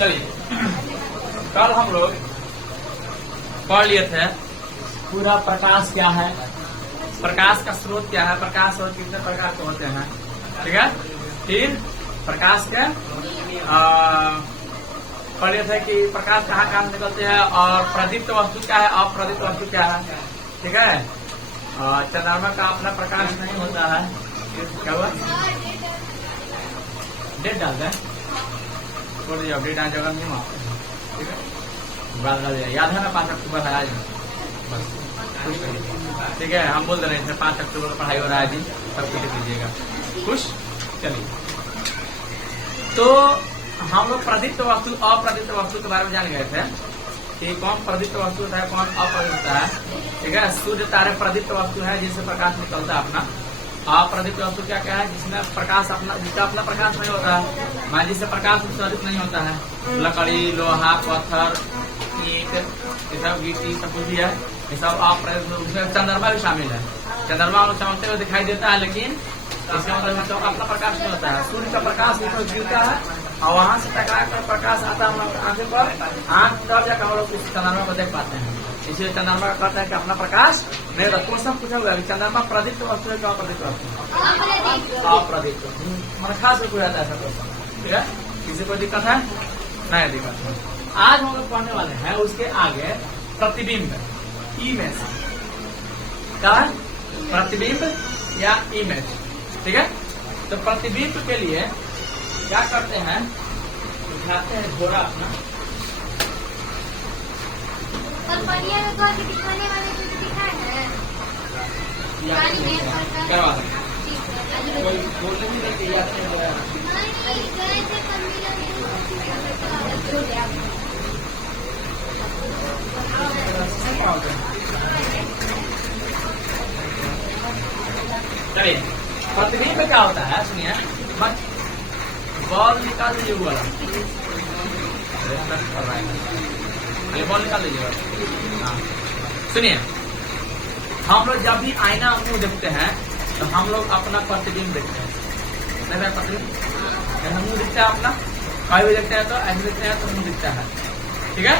चलिए, कल हम लोग पढ़ लिए थे पूरा प्रकाश क्या है, प्रकाश का स्रोत क्या है, प्रकाश स्रोत कितने प्रकार के होते हैं, ठीक है। फिर प्रकाश के पढ़ लिए थे कि प्रकाश कहाँ कहाँ से निकलते हैं, और प्रदीप्त वस्तु क्या है, अप्रदीप्त वस्तु क्या है, ठीक है। चंद्रमा का अपना प्रकाश नहीं होता है, क्या हुआ, डेट डाल दें, छोड़ दिया, डेट आ जगह नहीं वहाँ, ठीक है। बात कर दिया, याद है ना 5 अक्टूबर है आज, बस खुश करिए, ठीक है। हम बोल दे रहे थे 5 अक्टूबर को पढ़ाई हो रहा है जी, सब कुछ कीजिएगा, खुश। चलिए, तो हम लोग प्रदीप्त वस्तु अप्रदीप्त वस्तु के बारे में जान गए थे कि कौन प्रदीप्त वस्तु होता है, कौन अप्रदीप्त होता है, ठीक है। सूर्य तारे प्रदीप्त वस्तु है जिससे प्रकाश निकलता है अपना। अप्रदीप्त वस्तु क्या क्या है, जिसमें प्रकाश अपना, जिसका अपना प्रकाश नहीं होता है, मान जिससे प्रकाश उत्सर्जित नहीं होता है, लकड़ी, लोहा, पत्थर, ईंट, ये सब गिट्टी सब कुछ भी है, ये सब अप्रदीप्त। उसमें चंद्रमा भी शामिल है, चंद्रमा चमकते हुए दिखाई देता है, लेकिन इसका मतलब अपना प्रकाश नहीं होता है। सूर्य का प्रकाश ऊपर गिरता है और वहां से टकरा कर प्रकाश आता है हम लोग आंखें पर, आंख तब जाकर हम लोग इस चंद्रमा को देख पाते हैं। इसलिए चंद्रमा का कहता है कि अपना प्रकाश नहीं होता। क्वेश्चन पूछा हुआ है, चंद्रमा प्रदीप्त वस्तु है क्या अप्रदीप्त वस्तु, अप्रदीप्त, मतलब खास कोई आता है ऐसा क्वेश्चन, ठीक है। किसी को दिक्कत है, नहीं दिक्कत है। आज हम लोग पढ़ने वाले हैं उसके आगे प्रतिबिंब, इमेज, क्या है, प्रतिबिंब या इमेज, ठीक है। तो प्रतिबिंब के लिए क्या करते हैं, उठाते हैं घोड़ा अपना, दिखाने वाले को दिखाए हैं करवा बोलने भी देते याद चलिए। प्रतिबिंब क्या होता है, सुनिए, बॉल निकाल दीजिए वाला, बॉल निकाल दीजिएगा। हाँ, सुनिए, हम लोग जब भी आईना मुंह देखते हैं तो हम लोग अपना प्रतिबिंब देखते हैं, नहीं प्रतिबिंब, मुंह दिखता है अपना, कहीं भी देखते हैं तो ऐसे देखते हैं तो मुंह दिखता है, ठीक है।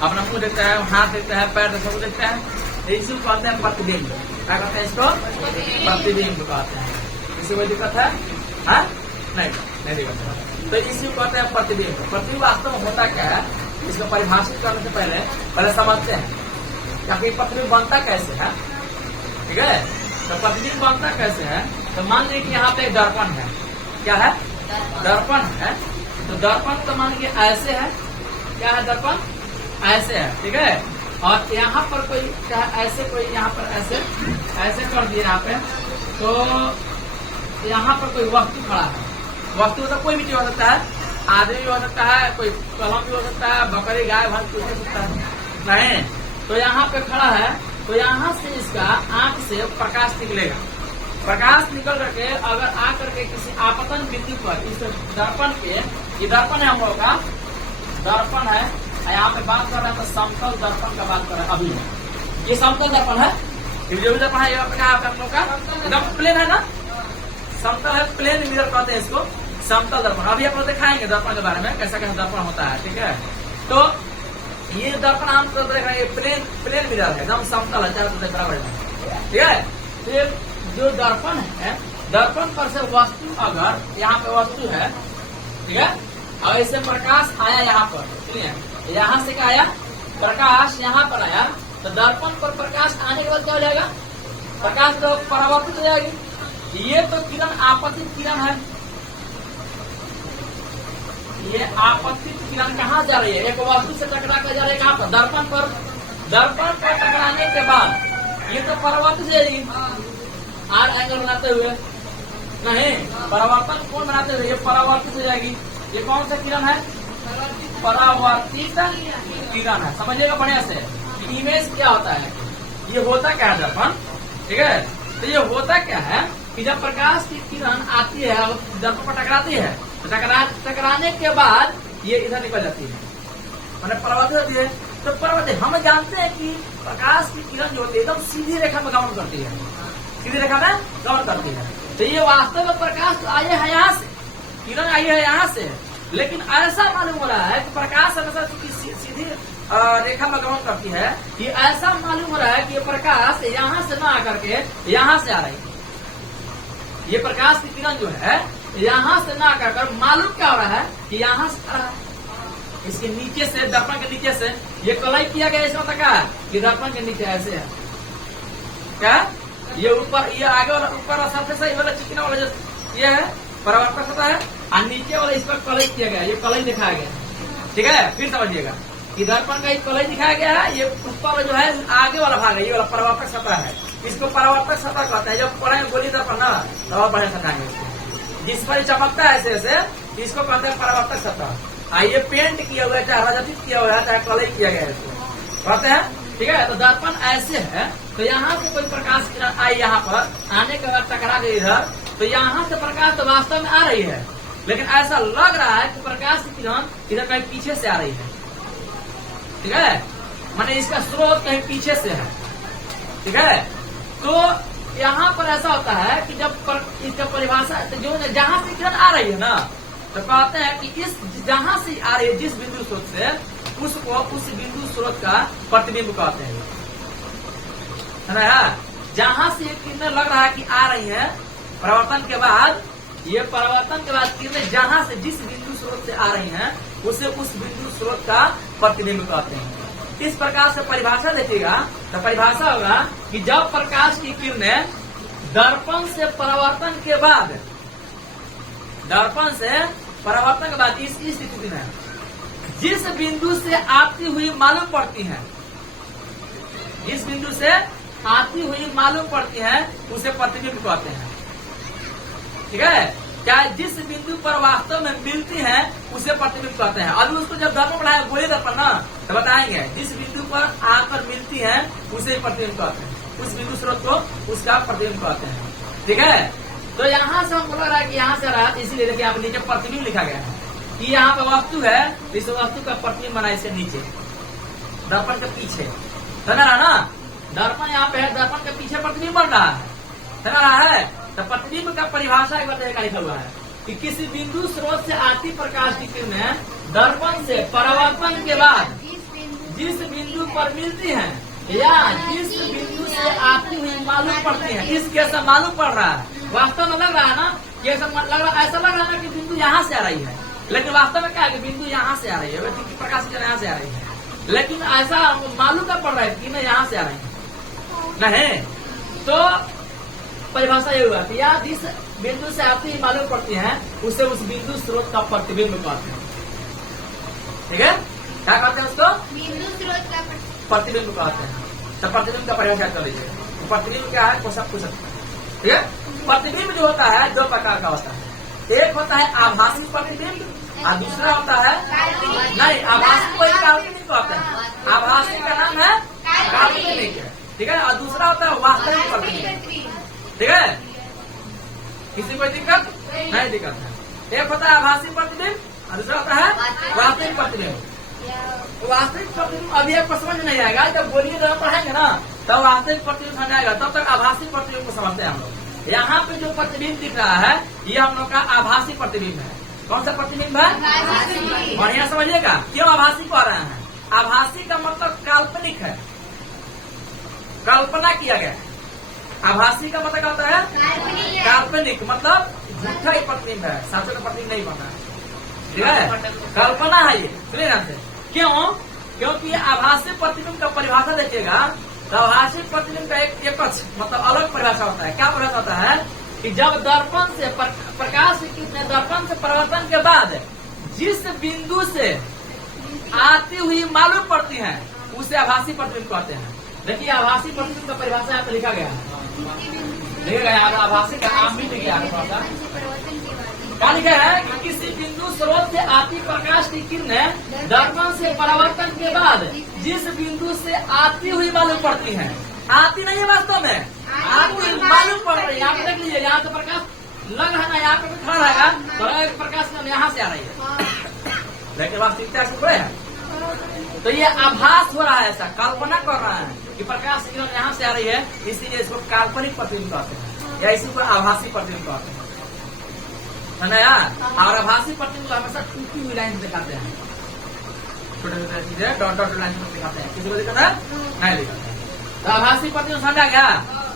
अपना मुंह देखता है, हाथ देखता है, पैर सब देखता है, इसी को कहते हैं प्रतिबिंब। क्या कहते हैं इसको, प्रतिबिंब कहते हैं। किसी को दिक्कत है, हाँ? नहीं दिक्कत है। तो इसी को कहते हैं प्रतिबिंब। प्रतिबिंब वास्तव में होता क्या है, इसको परिभाषित करने से पहले समझते हैं कि प्रतिबिंब बनता कैसे है, ठीक है। तो प्रतिबिंब बनता कैसे है, तो मान लीजिए कि यहाँ पे एक दर्पण है, क्या है, दर्पण है। तो दर्पण तो मान लीजिए ऐसे है, क्या है, दर्पण ऐसे है, ठीक है। और यहाँ पर कोई क्या ऐसे, कोई यहाँ पर ऐसे कर दिए यहाँ पे, तो यहाँ पर कोई वस्तु खड़ा है। वस्तु तो कोई भी चीज हो सकता है, आदमी भी हो सकता है, कोई कलम भी हो सकता है, बकरी, गाय, भैंस कुछ हो सकता है, नहीं। तो यहाँ पे खड़ा है, तो यहाँ से इसका आंख से प्रकाश निकलेगा। प्रकाश निकल करके अगर आकर के किसी आपतन बिंदु पर इस दर्पण के, ये दर्पण है हम लोग का, दर्पण है, यहाँ पे बात कर रहे हैं तो समतल दर्पण का बात कर रहे हैं अभी। ये समतल दर्पन है, जो भी दर्पण है, आप लोग का एकदम प्लेन है ना, समतल है, प्लेन मिरर कहते हैं इसको, समतल दर्पण। अभी आप लोग दिखाएंगे दर्पण के बारे में, कैसा कैसा दर्पण होता है, ठीक है। तो ये दर्पण हम तो देख रहे हैं, प्लेन मिरर है, एकदम समतल है, चारों तरफ बराबर है, ठीक है। तो जो दर्पण है, दर्पण पर से वस्तु, अगर यहाँ पे वस्तु है, ठीक है, और इससे प्रकाश आया यहाँ पर, सुनिए, यहाँ से क्या आया, प्रकाश यहाँ पर आया, तो दर्पण पर प्रकाश आने के बाद क्या हो जाएगा, प्रकाश तो परावर्तित हो जाएगी। ये तो किरण आपतित किरण है, ये आपतित किरण कहाँ जा रही है, एक वस्तु से टकरा कर जा रही है, कहाँ पर, दर्पण पर। दर्पण पर टकराने के बाद ये तो परावर्तित हो जाएगी, आर एंगल बनाते हुए, नहीं, परावर्तन कोण बनाते हुए ये परावर्तित हो जाएगी। ये कौन सा किरण है, परावर्तित किरण है, समझिएगा बढ़िया से। इमेज क्या होता है, ये होता क्या है दर्पण, ठीक है। तो ये होता क्या है कि जब प्रकाश की किरण आती है और दर्पण पर टकराती है, तो टकराने के बाद ये इधर निकल जाती है, मैंने परावर्तित होती है। तो परावर्तित हम जानते हैं कि प्रकाश की किरण जो होती है एकदम सीधी रेखा में गमन करती है, सीधी रेखा में गमन करती है। तो ये वास्तव में प्रकाश तो आई है यहाँ से, किरण आई है यहाँ से, लेकिन ऐसा मालूम हो रहा है कि प्रकाश हमेशा चूंकि सीधी रेखा में गमन करती है, कि ऐसा मालूम हो रहा है कि ये प्रकाश यहाँ से ना आकर के यहाँ से आ रही है। ये प्रकाश की किरण जो है यहाँ से ना आकर मालूम क्या हो रहा है कि यहाँ से आ रहा है। इसके नीचे से, दर्पण के नीचे से ये कलाई किया गया, इसमें तक है कि दर्पण के नीचे ऐसे है क्या, ये ऊपर, ये आगे वाला ऊपर वाला सरफेस है, ये वाला चिकना वाला जो ये है परावर्तक होता है, और नीचे वाला इस पर कलई किया गया, ये कलई दिखाया गया। ठीक है, फिर समझिएगा कि दर्पण का एक कलई दिखाया गया है, ये ऊपर जो है आगे वाला भाग है, ये वाला परावर्तक सतह है, इसको परावर्तक सतह कहते हैं। जब पढ़ाई गोली दर्पण ना तो और बढ़िया सताएंगे इसको, जिस पर चमकता है ऐसे ऐसे, इसको कहते हैं परावर्तक सतह। ये पेंट किया हुआ है, चाहे रजतित किया हुआ है, चाहे कलई किया गया है, इसको कहते हैं। ठीक है, तो दर्पण ऐसे है, तो यहाँ से कोई प्रकाश किरण आई, यहाँ पर आने के बाद टकरा गई इधर, तो यहाँ से प्रकाश तो वास्तव में आ रही है, लेकिन ऐसा लग रहा है कि प्रकाश की किरण इधर कहीं पीछे से आ रही है। ठीक है, माने इसका स्रोत कहीं पीछे से है। ठीक है, तो यहाँ पर ऐसा होता है कि जब इसका परिभाषा जो जहाँ से किरण आ रही है ना, तो कहते हैं कि इस जहाँ से आ रही है जिस बिंदु स्रोत से, उसको उस बिंदु स्रोत का प्रतिबिंब कहते हैं। है ना, जहाँ से ये किरणें लग रहा है कि आ रही है परावर्तन के बाद, ये परावर्तन के बाद किरणें जहाँ से जिस बिंदु स्रोत से आ रही हैं, उसे उस बिंदु स्रोत का प्रतिबिंब कहते हैं। इस प्रकार से परिभाषा देखिएगा तो परिभाषा होगा कि जब प्रकाश की किरणें दर्पण से परावर्तन के बाद, दर्पण से परावर्तन के बाद इस स्थिति में जिस बिंदु से आती हुई मालूम पड़ती है, जिस बिंदु से आती हुई मालूम पड़ती है, उसे प्रतिबिंब कहते हैं। ठीक है, क्या जिस बिंदु पर वास्तव में मिलती है उसे प्रतिबिंब कहते हैं। अभी उसको जब दर्पण पढ़ाया गोली दर्पण ना, तो बताएंगे जिस बिंदु पर आकर मिलती है उसे प्रतिबिंब कहते हैं, उस बिंदु स्रोत को उसका प्रतिबिंब कहते हैं। ठीक है, तो यहाँ से हम बोल रहा है कि यहाँ से रहा, इसीलिए देखिए यहाँ पे नीचे प्रतिबिंब लिखा गया है कि यहाँ पे वस्तु है, इस वस्तु का प्रतिबिंब बना इससे नीचे दर्पण के पीछे, समझ रहा ना, दर्पण यहाँ पे है, दर्पण के पीछे प्रतिबिंब बन रहा है, समझ रहा है। तो प्रतिबिंब का परिभाषा एक बार लिखा हुआ है कि किसी बिंदु स्रोत से आती प्रकाश की किरणें दर्पण से परावर्तन के बाद जिस बिंदु पर मिलती है या जिस बिंदु से आती हुई मालूम पड़ती है, इस कैसा मालूम पड़ रहा है, वास्तव में लग रहा है ना कि ऐसा लग रहा है कि बिंदु यहाँ से आ रही है, लेकिन वास्तव में क्या है कि बिंदु यहाँ से आ रही है, प्रकाश की यहाँ से आ रही है, लेकिन ऐसा मालूम क्या पड़ रहा है कि मैं यहाँ से आ रही है नहीं। तो परिभाषा ये हुआ कि या जिस बिंदु से आती हुई मालूम पड़ती है उसे उस बिंदु स्रोत का प्रतिबिंब कहते हैं। ठीक है, क्या कहते हैं उसको? बिंदु स्रोत का प्रतिबिंब कहते हैं। तो प्रतिबिंब का परिभाषा कर लीजिए। प्रतिबिंब क्या है, वो सब कुछ सकता है। ठीक है, प्रतिबिंब जो होता है दो प्रकार का होता है, एक होता है आभासी प्रतिबिंब और दूसरा होता है नहीं आभासी, कोई काल्पनिक कहते हैं। आभासी का नाम है काल्पनिक, ठीक है, और दूसरा होता है वास्तविक प्रतिबिंब। ठीक है, किसी कोई दिक्कत नहीं दिक्कत है। एक होता है आभासी प्रतिबिंब और दूसरा होता है वास्तविक प्रतिबिंब। वास्तविक प्रतिबिंब अभी आपको समझ नहीं आएगा, जब बोलिए जब पढ़ेंगे ना तब वास्तविक प्रतिबिंब समझ आएगा, तब तक आभासी प्रतिबिंब को समझते हैं हम लोग। यहाँ पे जो प्रतिबिंब दिख रहा है ये हम लोग का आभासी प्रतिबिंब है। कौन सा प्रतिबिंब है? बढ़िया समझिएगा, क्यों आभासी कह रहे हैं। आभासी का मतलब काल्पनिक है, कल्पना किया गया है। आभासी का मतलब होता है काल्पनिक, मतलब झूठा ही प्रतिबिंब है, साचो का प्रतिबिंब नहीं बना है। ठीक है, कल्पना है ये, सुनिए ध्यान से। क्यों? क्योंकि आभासी प्रतिबिंब का परिभाषा देखिएगा तो आभासी प्रतिबिंब का एक मतलब अलग परिभाषा होता है। क्या परिभाषा होता है कि जब दर्पण से प्रकाश की दर्पण से परिवर्तन के बाद जिस बिंदु से आती हुई मालूम पड़ती है उसे आभासी प्रतिबिंब कहते हैं। देखिए आभासी प्रतिबिंब का परिभाषा यहाँ पे लिखा गया है, लिखा गया है आभासी का नाम भी लिखा है। क्या लिखा है कि किसी बिंदु स्रोत से आती प्रकाश की किरणें दर्पण से परावर्तन के बाद जिस बिंदु से आती हुई मालूम पड़ती है, आती नहीं है वास्तव में, आती हुई मालूम पड़ रही है। यहाँ पे देख लीजिए, यहाँ से प्रकाश लग रहा है ना, यहाँ पे खड़ा रहेगा तो प्रकाश यहाँ से आ रही है, लेकिन वास्तविकता से थोड़े है। तो ये आभास हो रहा है, ऐसा कल्पना कर रहा है कि प्रकाश किरण यहाँ से आ रही है, इसीलिए इसको काल्पनिक प्रतिबिंब कहते हैं या इसी को आभासी प्रतिबिंब कहते हैं, है ना यार। और आभासी प्रतिबिंब हमेशा टूटी हुई लाइन दिखाते हैं, छोटे छोटे चीजें डॉट डॉट लाइन दिखाते हैं, किसी को दिक्कत है? नहीं दिखाते हैं। तो आभासी प्रतिबिंब समझा गया।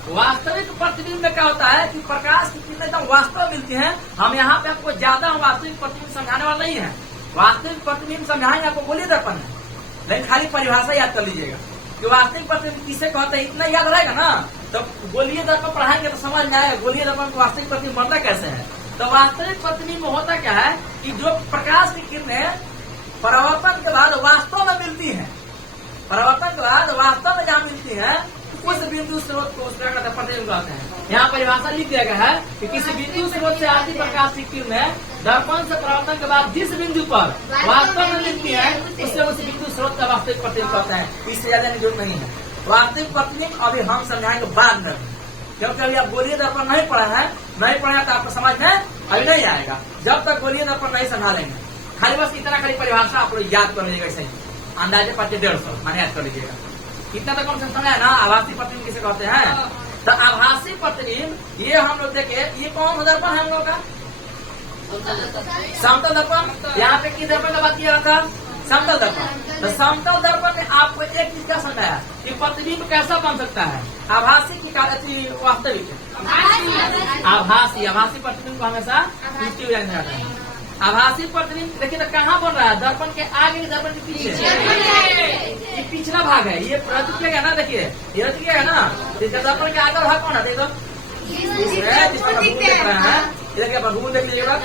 वास्तविक प्रतिबिंब में क्या होता है कि प्रकाश की किरणें जब वास्तव मिलती हैं, हम यहाँ पे आपको ज्यादा वास्तविक प्रतिबिंब समझाने वाला नहीं है। वास्तविक प्रतिबिंब समझाएंगे आपको गोलीय दर्पण है, लेकिन खाली परिभाषा याद कर लीजिएगा कि वास्तविक प्रतिबिंब किसे कहते हैं, इतना याद रहेगा ना तो गोलीय दर्पण पढ़ाएंगे तो समझ में आएगा गोलीय दर्पण को वास्तविक प्रतिबिंब बनता कैसे है। तो वास्तविक प्रतिबिंब होता क्या है कि जो प्रकाश की किरणें परावर्तन के बाद वास्तव में मिलती है, परावर्तन के बाद वास्तव में जहाँ मिलती है उस बिंदु स्रोत को उसका प्रतिबिंब कहते हैं। यहाँ परिभाषा लिख दिया गया है कि किसी बिंदु स्रोत से आती प्रकाश की किरणें दर्पण से परावर्तन के बाद जिस बिंदु पर वास्तव में मिलती है उससे उस बिंदु स्रोत का वास्तविक प्रतिबिंब कहते हैं। इससे ज्यादा जरूरत नहीं है। वास्तविक प्रतिबिंब अभी हम समझाएंगे बाद में, क्योंकि अभी आप गोलीय दर्पण नहीं पढ़ा है, नहीं पढ़ा तो आपको समझ में अभी नहीं आएगा जब तक गोलीय दर्पण नहीं समझा लेंगे। खाली बस इतना खाली परिभाषा आप लोग याद कर लीजिएगा, ऐसे ही अंदाजे 150 माने याद कर लीजिएगा। इतना तो कम से समझा है ना। आभासी प्रतिबिंब किसे कहते हैं? तो आभासी प्रतिबिंब ये हम लोग देखे, ये कौन सा दर्पण है हम लोग का? समतल दर्पण। यहाँ पे किस दर्पण का बात किया था? समतल दर्पण। तो समतल दर्पण में आपको एक चीज क्या समझाया कि प्रतिबिंब कैसा बन सकता है, आभासी की वास्तविक। आभासी प्रतिबिंब को हमेशा 50 जाता है। आभासी प्रतिबिंब देखिए तो कहाँ बन रहा है? दर्पण के आगे, दर्पण के पीछे। ये पिछला भाग है, ये प्रस्तुत किया गया ना। देखिए ये रच किया है ना, इसका दर्पण के आगे भाग कौन है? देखो देख रहे हैं, देखिए भूल देख लीजिएगा,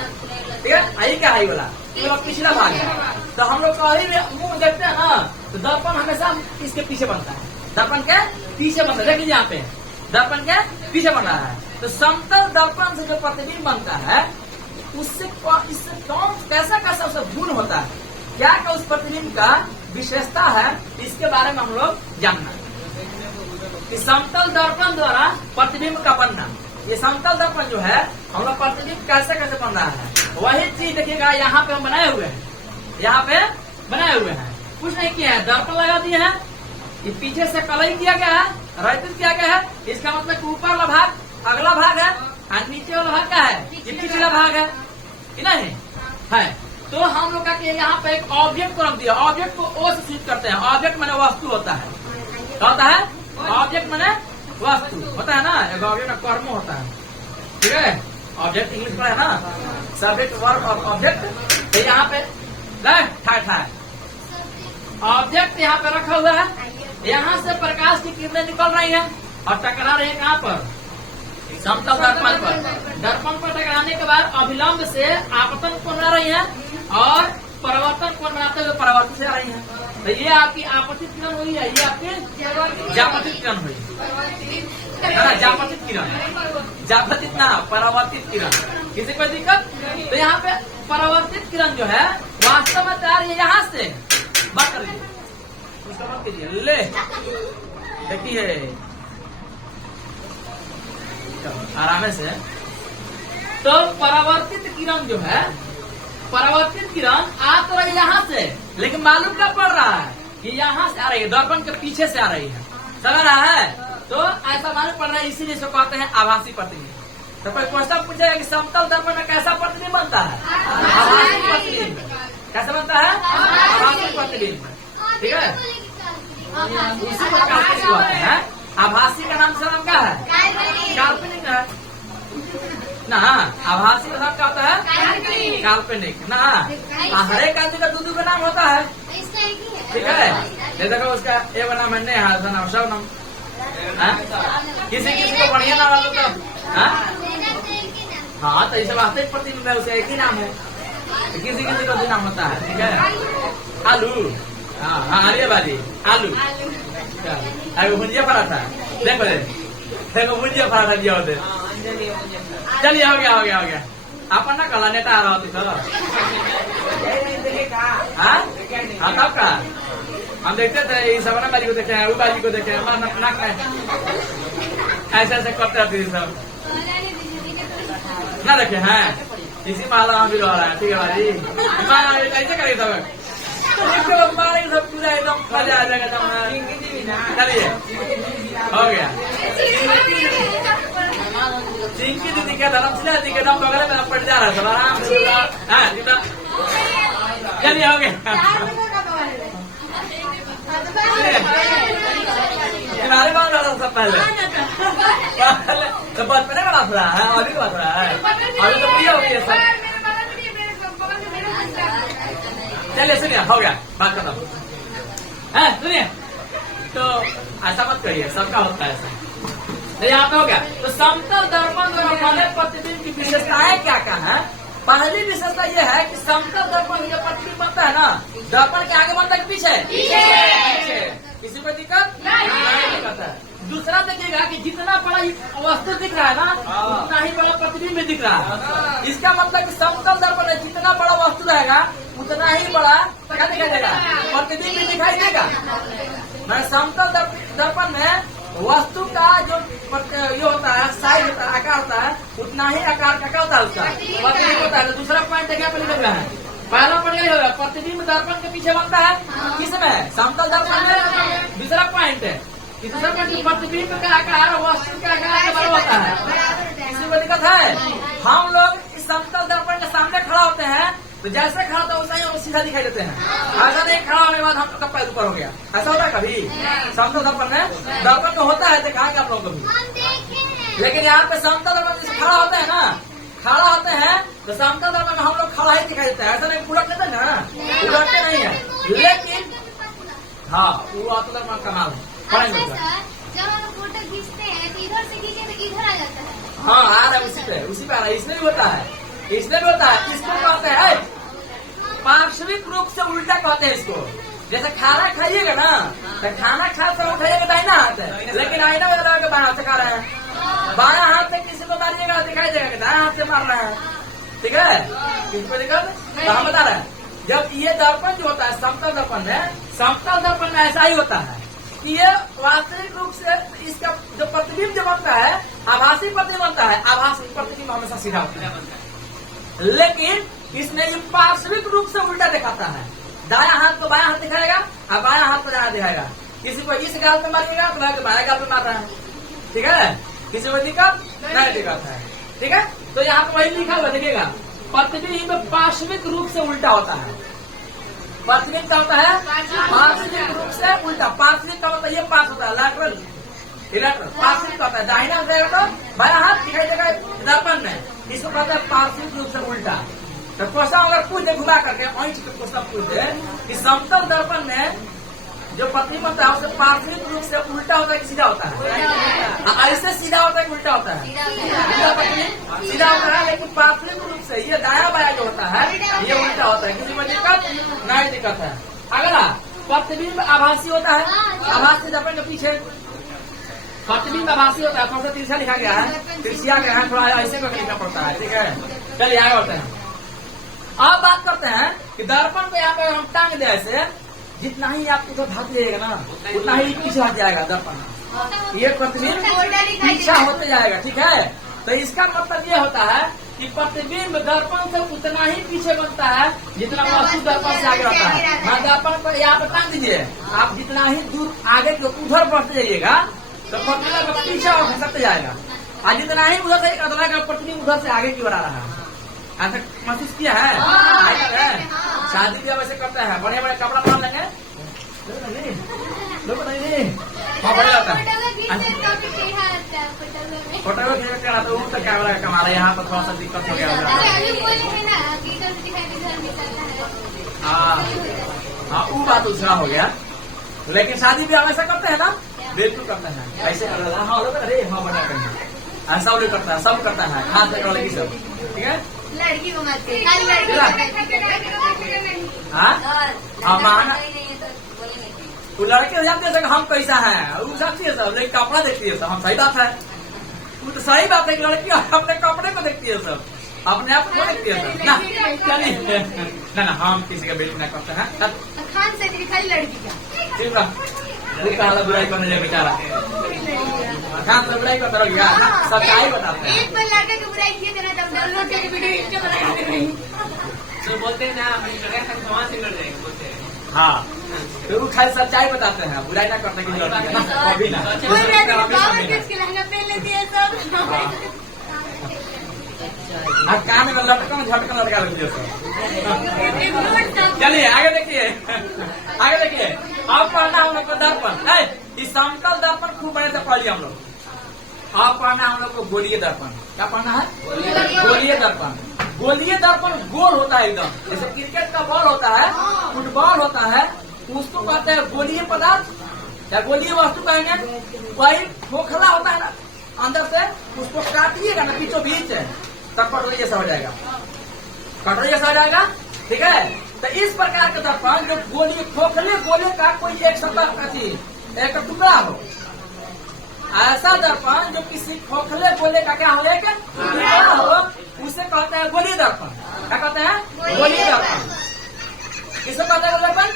ठीक है। आई क्या है वाला तो पिछला भाग है। तो हम लोग कहीं मुंह देखते हैं ना तो दर्पण हमेशा इसके पीछे बनता है, दर्पण के पीछे बनता है। देख लीजिए यहाँ पे दर्पण के पीछे बन रहा है। तो समतल दर्पण से जो प्रतिबिंब बनता है उससे कौन कैसा कैसा उससे गुण होता है, क्या क्या उस प्रतिबिंब का विशेषता है, इसके बारे में हम लोग जानना कि समतल दर्पण द्वारा प्रतिबिंब का बनना। ये समतल दर्पण जो है हम लोग प्रतिबिंब कैसे कैसे बन रहा है वही चीज देखिएगा। यहाँ पे हम बनाए हुए हैं, यहाँ पे बनाए हुए हैं, कुछ नहीं किया है, दर्पण लगा दिए हैं, ये पीछे से कलई किया गया है, रचित किया गया है। इसका मतलब ऊपर वाला भाग अगला भाग है और नीचे वाला भाग क्या है? ये पिछला भाग है कि नहीं है। तो हम लोग का यहाँ पे एक ऑब्जेक्ट को रख दिया, ऑब्जेक्ट को ओ से सूचित करते हैं। ऑब्जेक्ट माने वस्तु होता है, क्या होता है? ऑब्जेक्ट माने वस्तु होता है ना। एक ऑब्जेक्ट का कर्म होता है, ठीक है। ऑब्जेक्ट इंग्लिश में है ना, सब्जेक्ट वर्ब और ऑब्जेक्ट। यहाँ पे ठाए ऑब्जेक्ट यहाँ पे रखा हुआ है, यहाँ से प्रकाश की किरणें निकल रही है और टकरा रही है कहाँ पर? समतल दर्पण पर। दर्पण पर टकराने के बाद अभिलंब से आपतन कोण बना रही है और परावर्तन कोण बनाते हुए परावर्तित से आ रही है। तो ये आपकी आपतित किरण हुई है, ये आपकी जापतित किरण हुई है। जापतित किरण, जापतित ना परावर्तित किरण। किसी कोई दिक्कत? तो यहाँ पे परावर्तित किरण जो है वास्तव में तैयार है यहाँ से। बात कर लीजिए, उसका बात कीजिए। ले देखिए आराम से। तो परावर्तित किरण जो है, परावर्तित किरण आ तो रही यहाँ से, लेकिन मालूम क्या पड़ रहा है? ये यहाँ से आ रही है, दर्पण के पीछे से आ रही है, समझ रहा है? तो ऐसा मालूम पड़ रहा है, इसीलिए इसको कहते हैं आभासी प्रतिबिंब। तो कोई क्वेश्चन पूछेगा कि समतल दर्पण में कैसा प्रतिबिंब बनता है? आभासी प्रतिबिंब। कैसा बनता है? आभासी प्रतिबिंब, ठीक है। उसी प्रकार से कहते हैं। आभासी का नाम नाम क्या है? काल्पनिक है ना। आभासी का नाम क्या होता है? काल्पनिक ना। हर एक आदमी का दो का नाम होता है, ठीक है। ये देखो उसका एक नाम है नेहा, नाम सब नाम। किसी किसी को बढ़िया नाम वालों का हाँ, तो इसे वास्तविक प्रतिबिंब है, उसे एक ही नाम है। किसी किसी का भी नाम होता है, ठीक है। आलू, हाँ आलिया बाजी आलू, अरे भुजिया पराठा। देखो देखो भुजिया पराठा दिया होते। चलिए हो गया। अपन ना कला नेता आ रहा होती सर। हाँ तब का हम देखते थे, इस सवना बाजी को देखे हैं, वो बाजी को देखे हैं, ऐसे ऐसे करते रहते सब ना देखे हैं। इसी माला में भी रह रहा है, ठीक है बाजी। कैसे करें सब मारेंगे सब पूरा एकदम मजा आ जाएगा। चलिए हो गया। चिंकी दीदी के धर्मशिला दीदी के नाम बगल में पड़ जा रहा है सब आराम से। चलिए हो गया। किनारे बांध रहा था सब पहले तो बचपने का बात रहा है, अभी का बात रहा है, अभी तो प्रिय हो गई है सब। चलिए सुनिए, हो गया, बात खत्म है। सुनिए, तो ऐसा मत करिए, सबका होता है ऐसा। तो यहाँ पे हो गया। तो समतल दर्पण द्वारा बने प्रतिबिंब की विशेषताएं क्या क्या है? पहली विशेषता ये है कि समतल दर्पण जो प्रतिबिंब बनता है ना, दर्पण के आगे बनता है कि पीछे? पीछे। किसी को दिक्कत नहीं दिक्कत है। दूसरा देखिएगा कि जितना बड़ा वस्तु दिख रहा है ना, उतना ही बड़ा प्रतिबिंब दिख रहा है। इसका मतलब कि समतल दर्पण में जितना बड़ा वस्तु रहेगा उतना ही बड़ा क्या दिखाई देगा? प्रतिबिंब दिखाई देगा। मैं समतल दर्पण में वस्तु का जो ये होता है, साइज होता है, आकार होता है, उतना ही आकार का क्या होता है उसका प्रतिबिंब होता है। तो दूसरा पॉइंट क्या लिखा हुआ है? पहला पॉइंट यही होगा, प्रतिबिंब दर्पण के पीछे बनता है किसमें? समतल दर्पण में। दूसरा पॉइंट है कि दूसरा पॉइंट प्रतिबिंब का आकार वस्तु के आकार के बराबर होता है। किसी को दिक्कत है? हम लोग इस समतल दर्पण के सामने खड़ा होते हैं तो जैसे खड़ा होता है वैसा ही हम सीधा दिखाई देते हैं। ऐसा नहीं खड़ा होने के बाद हम लोग का पैर ऊपर हो गया, ऐसा होता है कभी? समतल दर्पण में दर्पण तो होता है, दिखाएंगे आप लोगों को भी। लेकिन यहाँ पे समतल दर्पण जैसे खड़ा होते हैं ना, खड़ा होते हैं तो समतल दर्पण में हम लोग खड़ा ही दिखाई देता है, ऐसा नहीं उलट लेते ना, उलटते नहीं है। लेकिन हाँ, वो समतल दर्पण का नाम है। जब हम फोटो खींचते हैं तो इधर से खींचे तो इधर आ जाता है। हाँ, आ रहा है, उसी पे आ रहा है। इसमें भी होता है, इसमें भी होता है। इसको कहते हैं पार्श्विक रूप से उल्टा कहते हैं इसको। जैसे खाना खाइएगा ना, तो खाना खा कर उठाइएगा दाहिना हाथ है, लेकिन आईना में लगा के बाएं हाथ से खा रहे हैं। बाया हाथ से किसी को मारिएगा दिखाई देगा कि दाएं हाथ से मार रहे हैं। ठीक है, किसी को दिक्कत? तो हम बता रहे हैं, जब ये दर्पण जो होता है समतल दर्पण में ऐसा ही होता है कि ये वास्तविक रूप से इसका जो प्रतिबिंब जो बनता है आभासी प्रतिबिंब बनता है। आभासी प्रतिबिंब हमेशा सीधा होता है, लेकिन इसमें ये पार्श्विक रूप से उल्टा दिखाता है। दायां हाथ को बायां हाथ दिखाएगा और बायां हाथ को दायां दिखाएगा। किसी को इस गाल पे मारिएगा तो बायां गाल पे मार रहा है। ठीक है, किसी को दिक्कत नहीं दिक्कत है। ठीक है, तो यहाँ पे वही लिखा हुआ देखिएगा, प्रतिबिंब पार्श्विक रूप से उल्टा होता है। पार्श्विक का होता है पार्श्विक रूप से उल्टा। पार्श्विक का मतलब ये पास होता है, लैटरल इलेक्ट्रल। पार्श्विक का होता है दाहिना हाथ तो बायां हाथ दिखाई देगा दर्पण में, इसको कहते हैं पार्श्विक रूप से उल्टा। तो क्वेश्चन अगर पूछ दे घुमा करके ऑइंच के क्वेश्चन पूछ दे कि समतल दर्पण में जो प्रतिबिंब होता है उससे पार्श्विक रूप से उल्टा होता है कि सीधा होता है? ऐसे सीधा होता है कि उल्टा होता है? सीधा होता है, लेकिन पार्श्विक रूप से ये दाया बाया जो होता है ये उल्टा होता है। किसी में दिक्कत नहीं दिक्कत है। अगला प्रतिबिंब आभासी होता है। आभासी दर्पण के पीछे प्रतिबिंब आभासी होता है। थोड़ा सा तिरछा लिखा गया है, तिरछिया गया है, थोड़ा ऐसे करके लिखना पड़ता है। ठीक है, चलिए आगे बढ़ते हैं। अब बात करते हैं कि दर्पण को यहाँ पे हम टांग दे ऐसे, जितना ही आप उधर भाग जाइएगा ना उतना ही पीछे हट जाएगा दर्पण। ये प्रतिबिंब पीछा होते जाएगा। ठीक है, तो इसका मतलब ये होता है कि प्रतिबिंब दर्पण से उतना ही पीछे बनता है जितना वस्तु दर्पण से आगे होता है। मैं दर्पण को यहाँ पे टांग दीजिए, आप जितना ही दूर आगे के उधर बढ़ते जाइएगा तो प्रतिबिंब पीछे और खसकते जाएगा, और जितना ही उधर से प्रतिबिंब उधर से आगे की ओर आ रहा है। ऐसा महसूस किया है? शादी ब्याह वैसे करते हैं, बड़े बड़े कपड़ा पहन लेंगे, हाँ बढ़िया होता है। फोटो में तो कैमरा कमा रहे, यहाँ पर थोड़ा सा दिक्कत हो गया। हाँ, वो बात दूसरा हो गया। लेकिन शादी ब्याह ऐसा करते हैं ना, बिल्कुल करते हैं, ऐसे कर रहा है। हाँ अरे हाँ बढ़िया करना, ऐसा वो करता है, सब करता है, खास करके लड़की सब। ठीक है, लड़की को मत वो लड़के हो जाते हैं हम कैसा है, वो सकती है सब, लेकिन कपड़ा देखती है सब। हम सही बात है, वो तो सही बात है कि लड़की अपने कपड़े को देखती है सब, अपने आप को देखती है सब ना। चलिए ना हम किसी का बेटी ना करते हैं। खान से खाली लड़की का ठीक है, वो कहा बुराई करने जाए बेचारा, खान से बुराई करता रह गया, सच्चाई बताते हैं। एक बार लड़के की बुराई किए थे ना तब डाउनलोड करके वीडियो तो बोलते हैं ना समाज से कर जाएंगे, बोलते हैं। हाँ, तो वो खाली सच्चाई बताते हैं, बुराई ना करने की जरूरत है ना, कभी ना। लहंगा पहन लेती है सब। कान में लटकन झटकन लटका लेती है सब। चलिए आगे देखिए, आगे देखिए। अब पढ़ना हम लोग को दर्पण है। इस समतल दर्पण खूब बड़े से पढ़िए हम लोग। अब पढ़ना हम लोग को गोलीय दर्पण। क्या पढ़ना है? गोलीय दर्पण। गोलीय दर्पण गोल होता है एकदम, जैसे क्रिकेट का बॉल होता है, फुटबॉल होता है, उसको कहते हैं गोलीय पदार्थ या गोलीय वस्तु कहेंगे। वही खोखला होता है ना अंदर से, उसको काटिएगा ना बीचों बीच तब कटोरी जैसा हो जाएगा, कटोरी जैसा हो जाएगा। ठीक है, तो इस प्रकार के दर्पण जो गोली खोखले गोले का कोई एक सतह एक टुकड़ा हो, ऐसा दर्पण जो किसी खोखले गोले का क्या हो एक टुकड़ा हो, उसे कहते हैं गोलीय दर्पण। क्या कहते हैं? गोलीय दर्पण। किसे कहते हैं दर्पण?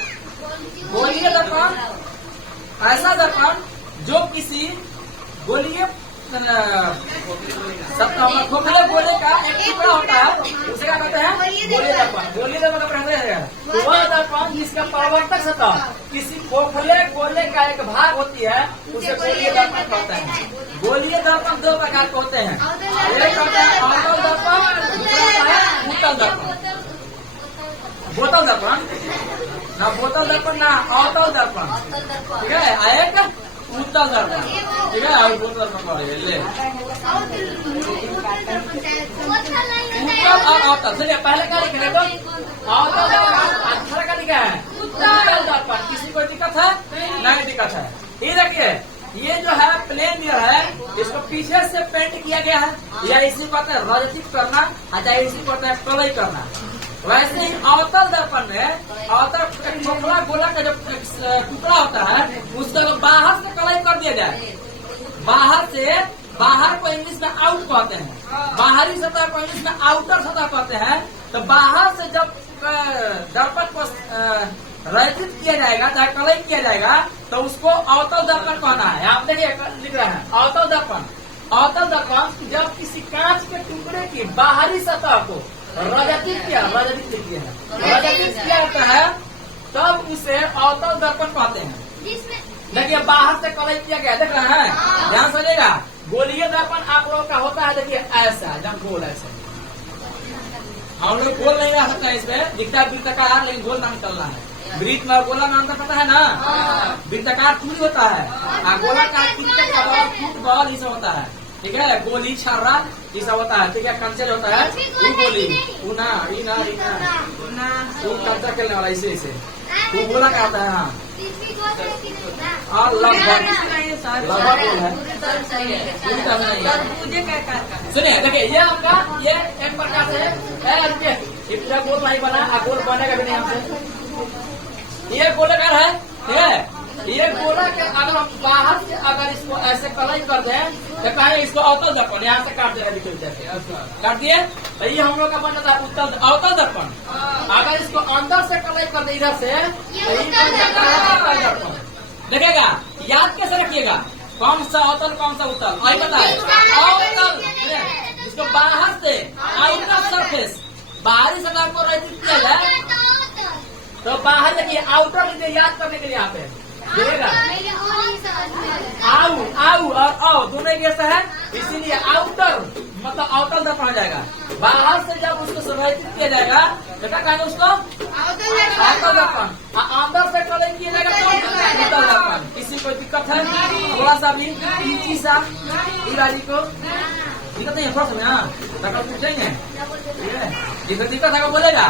गोलीय दर्पण। ऐसा दर्पण जो किसी गोलीय खोखले गोले का एक टुकड़ा होता है, उसे क्या कहते हैं? गोलीय दर्पण। गोलीय दर्पण का प्रश्न है वह दर्पण जिसका परावर्तक सतह किसी खोखले गोले का एक भाग होती है, उसे गोलीय दर्पण कहते हैं। गोलीय दर्पण दो प्रकार के होते हैं, एक होता है अवतल दर्पण, दूसरा होता है उत्तल दर्पण। बोतल दर्पण ना, बोतल दर्पण ना, अवतल दर्पण। ठीक है, एक उत्तल दर्पण। ठीक है, और बोतल दर्पण ले उत्तल और अवतल। चलिए पहले क्या लिख रहे तो अवतल दर्पण, अच्छा का लिखा है उत्तल दर्पण। किसी को दिक्कत है? नहीं दिक्कत है। ये देखिए, ये जो है प्लेन मिरर है, इसको पीछे से पेंट किया गया है, या इसी को रजतित करना, या इसी को कलई करना। वैसे ही अवतल दर्पण में अवतल खोखला गोला का जो टुकड़ा होता है, उसका बाहर से कलई कर दिया जाए। बाहर से, बाहर को इंग्लिश में आउट कहते हैं, बाहरी सतह को इंग्लिश में आउटर सतह कहते हैं। तो बाहर से जब दर्पण को रचित किया जाएगा, चाहे कलई किया जाएगा, तो उसको अवतल दर्पण कहना है। आप देखिए लिख रहे हैं अवतल दर्पण। अवतल दर्पण जब किसी कांच के टुकड़े की बाहरी सतह को रजतित किया जाता है, तब उसे अवतल दर्पण कहते हैं। देखिए बाहर से कलई किया गया, देख रहे हैं, ध्यान सुनिएगा। गोलीय दर्पण आप लोगों का होता है, देखिए ऐसा एकदम गोल ऐसे। हम लोग गोल नहीं रह सकता, इसमें दिखता है वृत्ताकार, लेकिन गोल ना निकलना है। वृत्त में गोला में अंतर पता है ना? वृत्ताकार चूड़ी होता है, और गोलाकार क्रिकेट का बॉल, फुटबॉल ये सब होता है। ठीक है, गोली छर्रा ये सब होता है। ठीक है, कंचर होता है, वो गोली, ऊना रीना वो कंचर खेलने वाला, इसे इसे वो गोला क्या होता है। हाँ, और लगभग गोल है। सुनिए देखिए, ये आपका ये एक प्रकार से इतना गोल नहीं बना, गोल बनेगा भी नहीं हमसे। ये गोलाकार है, ठीक है। ये गोला के अगर हम बाहर से अगर इसको ऐसे कलई कर दें, तो कहें इसको अवतल दर्पण, यहाँ से काट देगा, निकल जाए काट दिए, तो ये हम लोग का बन जाता है उत्तल अवतल दर्पण। अगर इसको अंदर से कलई कर दे इधर से, देखिएगा, याद कैसे रखिएगा, कौन सा अवतल कौन सा उत्तल, वही बताए। अवतल इसको बाहर से आउटर सरफेस, बाहरी सतह को रचित किया जाए, तो बाहर देखिए आउटर लीजिए, याद करने के लिए यहाँ पे आउ आउ और आओ दोनों एक जैसा है, इसीलिए आउटर मतलब आउटर दर्पण आ जाएगा। बाहर से जब उसको संरचित किया जाएगा, तो क्या कहेंगे उसको? आउटर दर्पण। अंदर से कलई किया जाएगा तो उत्तल दर्पण। किसी को दिक्कत है? थोड़ा सा भी पीछी सा इलाजी को दिक्कत नहीं है, थोड़ा सा हाँ तक पूछेंगे, ठीक है, जिसे दिक्कत है वो बोलेगा।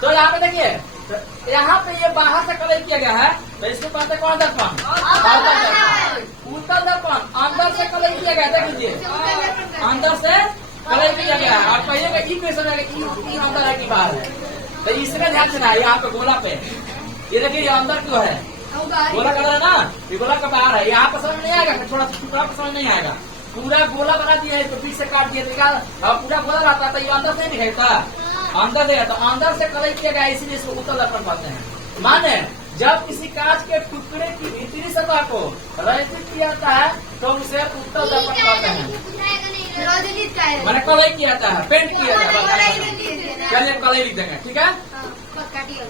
तो यहाँ पे देखिए, यहाँ पे ये बाहर से कलई किया गया है, तो इसको कहते हैं कौन दर्पण? उत्तल दर्पण। अंदर से कलई किया गया, देख लीजिए, अंदर से कलई किया गया है। और कहिएगा ई क्वेश्चन है कि अंदर है कि बाहर है, तो इसमें ध्यान देना है। यहाँ पे गोला पे ये देखिए, ये अंदर क्यों है? गोला कलर है ना, ये गोला का बाहर है। यहाँ पर समझ नहीं आएगा, थोड़ा सा टुकड़ा समझ नहीं आएगा। पूरा गोला बना दिया है, तो बीच से काट दिया, अब पूरा गोला रहता है, तो ये अंदर से नहीं दिखाता, अंदर देगा, तो अंदर से कलई किया गया, इसीलिए इसको उत्तल दर्पण कहते हैं। माने जब किसी कांच के टुकड़े की भीतरी सतह को रचित किया जाता है, तो उसे उत्तल दर्पण कहते हैं। मैंने कलई किया जाता है, पेंट किया जाता है। चलिए कलई लिख देंगे, ठीक है,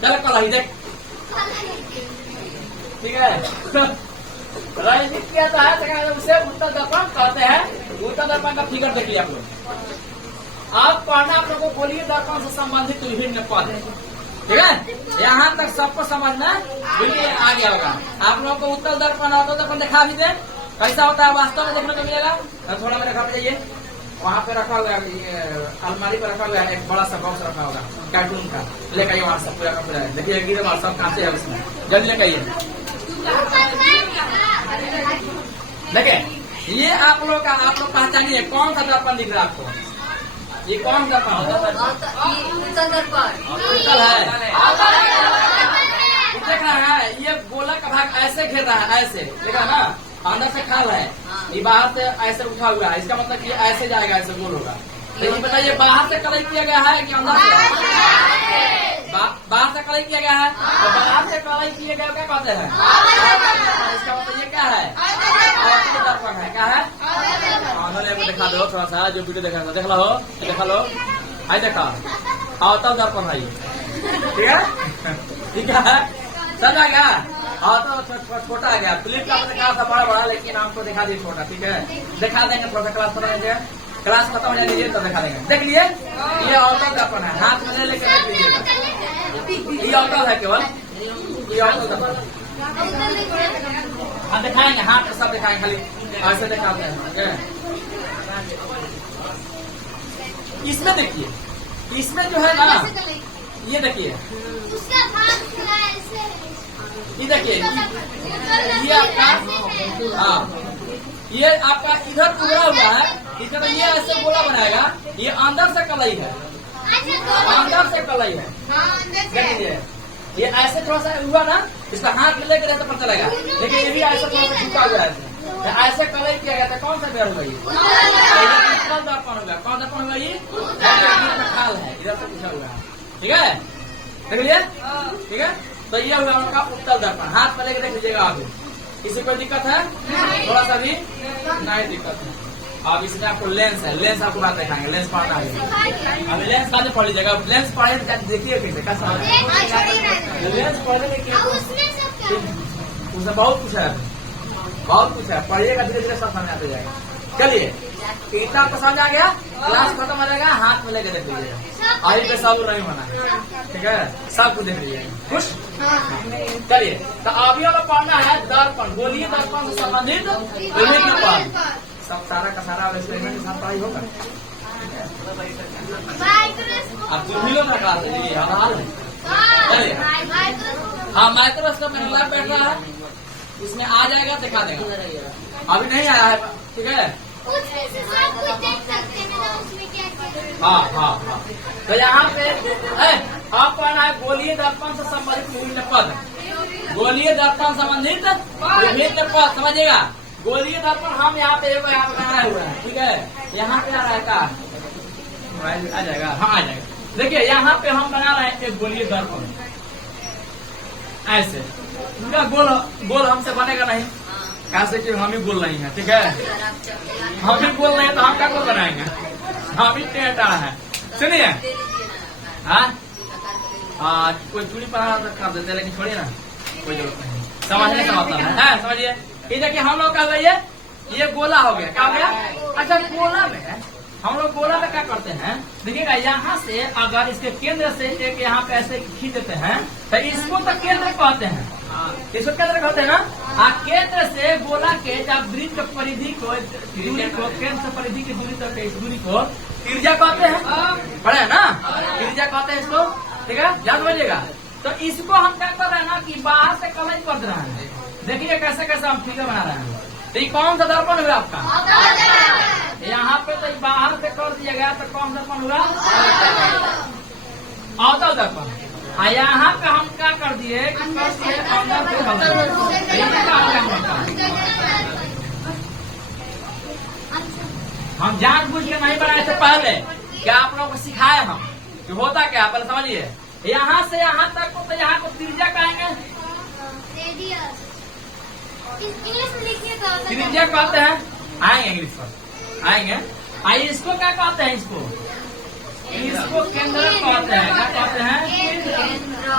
चलो कलई देख, ठीक है, रचित किया जाता है, तो उसे उत्तल दर्पण कहते हैं। उत्तल दर्पण का फिगर देख लिया आप लोग। आप पढ़ना आप लोगों को गोलीय दर्पण से संबंधित विभिन्न पद है, ठीक है। यहाँ तक सबको समझ में बिल्कुल आ गया होगा। आप लोगों को उत्तल दर्पण अवतल दर्पण दिखा भी दे, कैसा होता है वास्तव में देखने को मिलेगा। थोड़ा मेरे घर जाइए, वहाँ पे रखा हुआ है, अलमारी पे रखा हुआ है, एक बड़ा सा बॉक्स रखा होगा कार्टून का, लेकर आइए वहाँ सब पूरा का पूरा। देखिए गिरे वहाँ सब कांचे है उसमें, जल्दी लेकर आइए। देखिए ये आप लोग पहचानिए कौन सा दर्पण दिख रहा है आपको, ये कौन सा दर्पण उत्तल है। देख रहा है ये गोला का भाग ऐसे घेर रहा है, ऐसे देखा ना, अंदर से खाल है, ये बाहर से ऐसे उठा हुआ है, इसका मतलब ये ऐसे जाएगा, ऐसे गोल होगा। लेकिन बताइए बाहर से कलई किया गया है कि अंदर से? बाहर से कलई किया गया है, तो बाहर से कलई किया गया क्या कहते हैं? इसका मतलब ये क्या है? अवतल दर्पण है। क्या है? दिखा दो थोड़ा सा, जो वीडियो देखा देख लो, आई देखा अवतल दर्पण है, ठीक है, ठीक है, समझ आ गया। हाँ तो छोटा आ गया, फिल्म का दिखा था बड़ा, लेकिन आपको दिखा दिए छोटा, ठीक है, दिखा देंगे थोड़ा सा, क्लास खत्म हो जाए, क्लास खत्म हो जाए तो दिखा देंगे। देख लिए ये अवतल दर्पण है, हाथ में लेकर देख लीजिएगा, ये अवतल है केवल, ये अवतल दर्पण। हाँ दिखाएंगे, हाथ सब दिखाएंगे, खाली ऐसे दिखाते हैं। इसमें देखिए, इसमें जो है ना, ये देखिए, ये देखिए, ये आपका, हाँ ये आपका इधर टुकड़ा हुआ है, इधर ये ऐसे गोला बनाएगा, ये अंदर से कलई है, अंदर से कलई है। देखिए ये ऐसे थोड़ा सा हुआ ना, इसका हाथ में लेकर ऐसे पता चलेगा, लेकिन ये भी ऐसे थोड़ा सा झुका हुआ है, ऐसे कलई किया गया था। कौन सा बेर होगा ये? उत्तल दर्पण होगा। कौन दर्पण होगा ये? खाल है, इधर से पूछा हुआ है, ठीक है, देख लीजिए, ठीक है। तो ये हुआ उनका उत्तल दर्पण, हाथ में लेकर देख लीजिएगा। आप किसी कोई दिक्कत है? थोड़ा सा भी नहीं दिक्कत है। अब इसमें आपको लेंस है, लेंस आपको बात दिखाएंगे, लेंस पढ़ना है। अभी लेंस का पढ़ लीजिएगा, लेंस पढ़े देखिए कैसे कैसा लेंस पढ़ने में क्या, उसमें बहुत कुछ है, बहुत कुछ है, पढ़िएगा धीरे धीरे सब समझ आते जाएगा। चलिए इतना तो समझ आ गया, क्लास खत्म हो जाएगा, हाथ में लेके देख लीजिएगा, अभी पे सब नहीं होना है, ठीक है, सब कुछ देख लीजिएगा, खुश। चलिए तो अभी हमें पढ़ना है दर्पण, गोलीय दर्पण से संबंधित विभिन्न पद, सब सारा का सारा एक्सपेरिमेंट के साथ पढ़ाई होगा। अब चूल्हियों का काल है, चलिए हाँ माइक्रोस्कोप मेरे लैब बैठ रहा है, इसमें आ जाएगा, दिखा देगा, अभी नहीं आया है, ठीक है। हाँ हाँ हाँ, तो यहाँ पे आप पढ़ना है गोलीय दर्पण से संबंधित विभिन्न पद, गोलीय दर्पण संबंधित विभिन्न पद, समझिएगा। गोलीय दर्पण हम यहाँ पे यहाँ बनाया हुआ है, ठीक है, यहाँ पे आ रहा है, आ जाएगा, हाँ आ जाएगा। देखिए यहाँ पे हम बना रहे हैं एक गोलीय दर्पण, ऐसे उनका गोल हमसे बनेगा नहीं, कैसे कि हम ही बोल रही हैं, ठीक है, हम ही बोल रहे हैं तो हम क्या गोल बनाएंगे, हम ही टेढ़ा है। सुनिए हाँ कोई चूड़ी पहना तो कर देते, लेकिन छोड़िए ना, कोई जरूरत नहीं, समझने का मतलब है, समझिए। ये देखिए हम लोग कर रही है, ये गोला हो गया, क्या हो गया? अच्छा गोला में हम लोग गोला में क्या करते हैं, देखिएगा यहाँ से अगर इसके केंद्र से एक यहाँ पे ऐसे खींच देते हैं तो इसको तो केंद्र कहते हैं, इसको केंद्र कहते हैं ना। केंद्र से गोला के जब वृत्त परिधि को दूरी को केंद्र से परिधि की दूरी तक इस दूरी को त्रिज्या कहते हैं, पढ़े ना, त्रिज्या कहते हैं इसको, ठीक है, ध्यान दीजिएगा। तो इसको हम क्या कर रहे हैं ना कि बाहर से कलई कर रहे हैं, देखिए कैसे कैसे हम फिगर बना रहे हैं। तो ये कौन सा दर्पण हुआ आपका? यहाँ पे तो बाहर से कर दिया गया, तो कौन दर्पण हुआ? अवतल दर्पण। यहाँ पे हम क्या कर दिए, अंदर से हम जानबूझ के नहीं बनाए थे पहले, क्या आप लोगों को सिखाए हम कि होता क्या, पहले समझिए। यहाँ से यहाँ तक को, तो यहाँ को त्रिज्या कहेंगे, त्रिज्या कहते हैं, आएंगे इंग्लिश पर आएंगे। आइए इसको क्या कहते हैं, इसको केंद्र कहते हैं, क्या कहते हैं,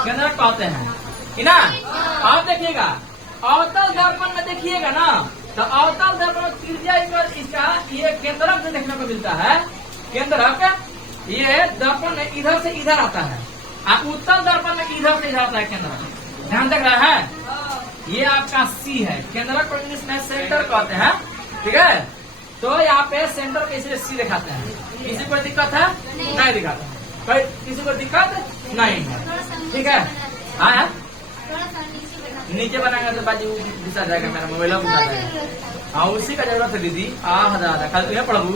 केंद्र कहते हैं ना। आप देखिएगा अवतल दर्पण में देखिएगा ना, तो अवतल दर्पण त्रिज्या इसका ये केंद्रक से देखने को मिलता है, केंद्रक ये दर्पण इधर से इधर आता है, उत्तल दर्पण में इधर से इधर आता है केंद्रक, ध्यान देख रहा है। ये आपका सी है, केंद्रक को इंग्लिश में सेंटर कहते हैं, ठीक है। तो यहाँ पे सेंटर को इसलिए सी दिखाते हैं। किसी को दिक्कत है? नहीं दिखाता, कोई किसी को दिक्कत नहीं है, ठीक है। हाँ नीचे बनाएंगे तो बाजी घुसा जाएगा, मेरा मोबाइल घुसा जाएगा। हाँ उसी का जरूरत है दीदी। दादा कल तुम्हें प्रभु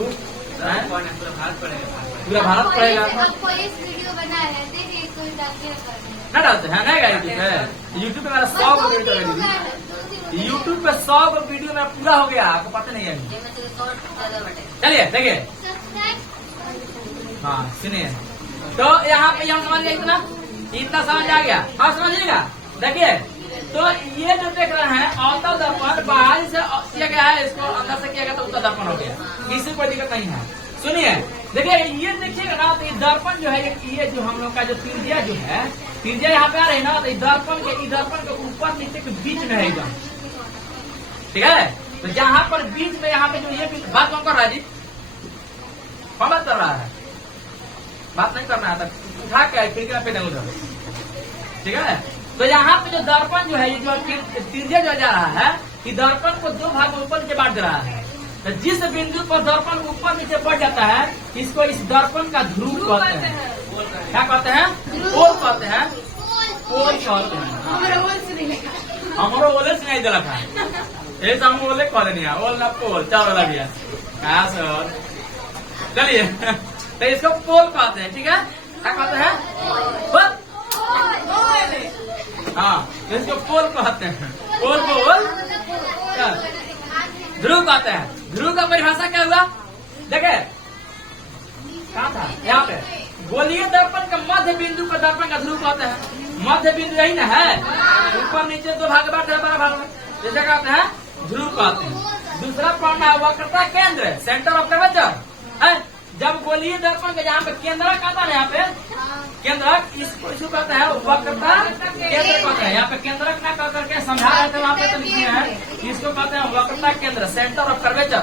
पूरा भारत पड़ेगा। आपको इस वीडियो बना है, देखिए कोई डालते ना डालते हैं नहीं यूट्यूब पे। यूट्यूब पे मेरा 100 वीडियो है, यूट्यूब पे 100 वीडियो मेरा पूरा हो गया, आपको पता नहीं है। चलिए देखिए, हाँ सुनिए। तो यहाँ पे हम समझ गए इतना समझ आ गया। और समझिएगा, देखिए तो ये जो देख रहे हैं अवतल दर्पण बाहर से किया गया है, इसको अंदर से किया गया तो उत्तल दर्पण हो गया, किसी कोई दिक्कत नहीं है। सुनिए देखिए, ये देखिएगा ना तो ये दर्पण जो है, ये जो हम लोग का जो त्रिज्या जो है, त्रिज्या यहाँ पे आ रही है ना, तो दर्पण के ऊपर नीचे के बीच में है एकदम, ठीक है। तो जहाँ पर बीच में यहाँ पे जो ये बात कौन कर रहा है जी? कौन बात कर रहा है? बात नहीं करना है, उठा के खिड़की पे नहीं उधर, ठीक है। तो यहाँ पे जो दर्पण जो है, ये जो त्रिज्या जो जा रहा है, ये दर्पण को दो भाग में ऊपर नीचे बांट दे रहा है। तो जिस बिंदु पर दर्पण ऊपर नीचे बढ़ जाता है, इसको इस दर्पण का ध्रुव कहते हैं। क्या कहते हैं? पोल कहते हैं, पोल कहते हैं। हमारो ओले से नहीं दिला था, ये तो हम ओले कह देनी है, ओल ना पोल, चार लग गया। चलिए तो इसको पोल कहते हैं, ठीक है। क्या कहते हैं? हाँ इसको पोल कहते हैं, पोल ध्रुव कहते हैं। ध्रुव का परिभाषा क्या हुआ? देखे कहा था, यहाँ पे गोलीय दर्पण का मध्य बिंदु का दर्पण का ध्रुव कहते हैं। मध्य बिंदु यही ना है, ऊपर नीचे दो भाग बांट है, बड़ा भाग में, जैसे कहते हैं ध्रुव कहते हैं। दूसरा पढ़ना है वक्रता केंद्र, सेंटर ऑफ कर्वेचर है। जब गोलीय दर्पण के यहाँ पे केंद्रक आता है, यहाँ पे केंद्रक इसको कहते हैं वक्रता केंद्र कहते हैं। यहाँ पे केंद्रक ना कह करके समझा रहे थे, वहाँ पे तो लिखे हैं, इसको कहते हैं वक्रता केंद्र, सेंटर ऑफ कर्वेचर।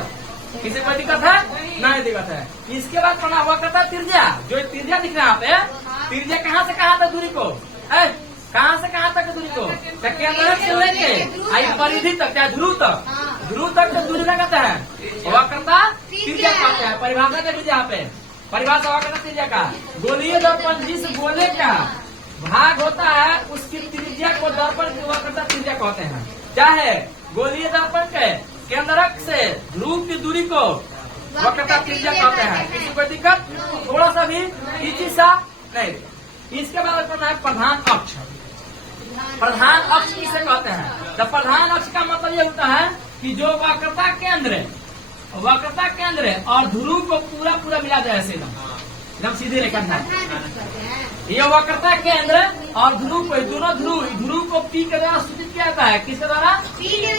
किसी को दिक्कत है? नहीं दिक्कत है। इसके बाद पढ़ना वक्रता त्रिज्या, जो त्रिज्या दिख रहा है यहाँ पे, त्रिज्या कहाँ से कहाँ तक दूरी को, कहाँ से कहाँ तक दूरी को, केंद्रक से लेके आई परिधि तक, क्या ध्रुव तक, ध्रुव तक जो दूरी लगाता है वक्रता त्रिज्या कहते हैं। परिभाषा देख लीजिए यहाँ पे, परिभाषा वक्रता त्रिज्या का, गोलीय दर्पण जिस गोले का भाग होता है उसकी त्रिज्या को दर्पण की वक्रता त्रिज्या कहते हैं। चाहे गोलीय दर्पण के केंद्रक से ध्रुव की दूरी को वक्रता त्रिज्या कहते हैं। किसी को दिक्कत? थोड़ा सा भी इसी सा नहीं। इसके बाद पढ़ना है प्रधान अक्ष। प्रधान अक्ष किसे कहते हैं? तो प्रधान अक्ष का मतलब ये होता है कि जो वक्रता केंद्र और ध्रुव को पूरा मिला जाए, ऐसे एकदम सीधी रेखा है। ये वक्रता केंद्र और ध्रुव को, दोनों ध्रुव को पी के द्वारा सूचित किया जाता है। किसके द्वारा? पी के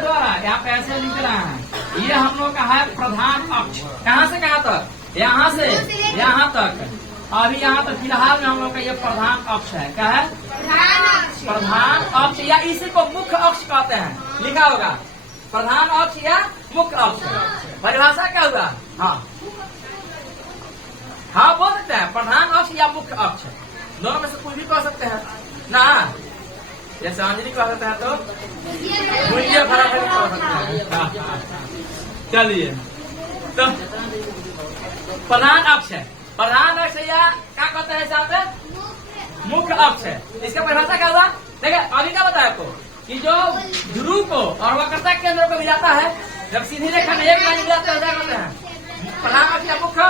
द्वारा। यहाँ पे ऐसे लिख रहा है, ये हम लोग का है प्रधान अक्ष। कहाँ से कहाँ तक? यहाँ से यहाँ तक। अभी यहाँ तक फिलहाल में हम लोग का ये प्रधान अक्ष है। क्या है? प्रधान अक्ष, या इसी को मुख्य अक्ष कहते हैं, लिखा होगा प्रधान अक्ष या मुख्य अक्ष। परिभाषा क्या होगा? हाँ बोल सकते हैं, प्रधान अक्ष या मुख्य अक्ष, दोनों में से कोई भी कह सकते हैं ना। जैसे अंजलि कह सकते हैं तो मुझे बराबर कह सकते हैं। चलिए तो प्रधान अक्ष है, प्रधान अक्ष या क्या कहते हैं साहब? मुख्य अक्ष है। इसका परिभाषा क्या होगा? देखिए अभी क्या बताया आपको कि जो ध्रुव को और वक्रता केंद्र को मिलाता है, जब सीधी रेखा में एक लाइन मिलाते हैं प्रधान अक्ष या मुख्य।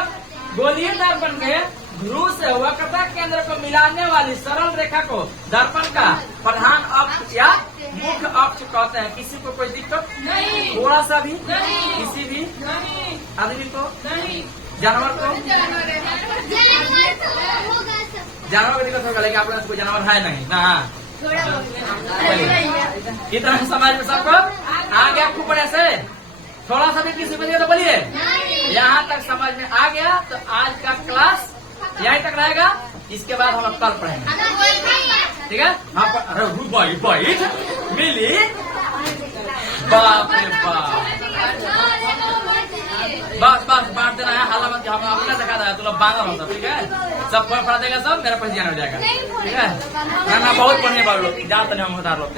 गोलीय दर्पण के ध्रुव से वक्रता केंद्र को मिलाने वाली सरल रेखा को दर्पण का प्रधान अक्ष या मुख्य अक्ष कहते हैं। किसी को कोई दिक्कत नहीं? थोड़ा सा भी नहीं? किसी भी आदमी को नहीं? जानवर को? जानवर को दिक्कत होगा, लेकिन आप लोग कोई जानवर है नहीं ना। इतना समाज में सबको आ गया खूब बढ़िया से। थोड़ा सा भी किसी को तो बोलिए, यहाँ तक समझ में आ गया तो आज का क्लास यहीं तक रहेगा। इसके बाद हम कल पढ़ेंगे, ठीक है? मिली बाप रे बाप। बस बस बांट देना है, हाला मत, हम अपना दिखा रहा है, तुम लोग बांधा हो सब, ठीक है? सब फड़ा देगा सब, मेरा पैसा हो जाएगा, नहीं ठीक है? फोड़ेगा। ना बहुत बढ़िया बात लोग, जान तो नहीं हम उतार लोग।